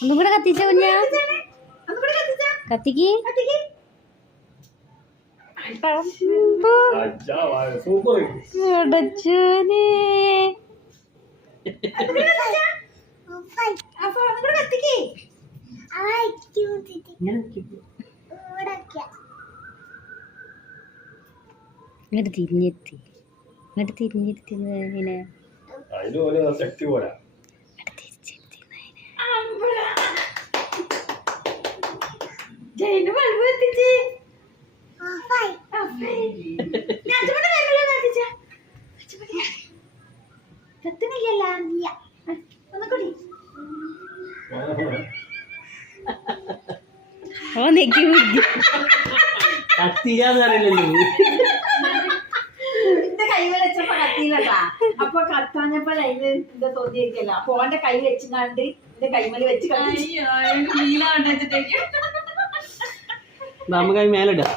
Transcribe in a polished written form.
ഒന്നും കൂടെ കത്തിച്ച കുഞ്ഞ കത്തിക്ക് ഇങ്ങോട്ട് തിരിഞ്ഞെത്തി ഇങ്ങനെ ശക്തി പോരാ. ഓ നെക്കി ബുദ്ധി കത്തിയാന്നറിയില്ലല്ലോ. അപ്പൊ കത്താഞ്ഞപ്പോ അതിന് എന്താ തോന്നിയേക്കല്ല അപ്പൊ ഓന്റെ കൈ വെച്ചിങ്ങാണ്ട് എന്റെ കൈമല് വെച്ച് നമുക്ക് മേലിടാം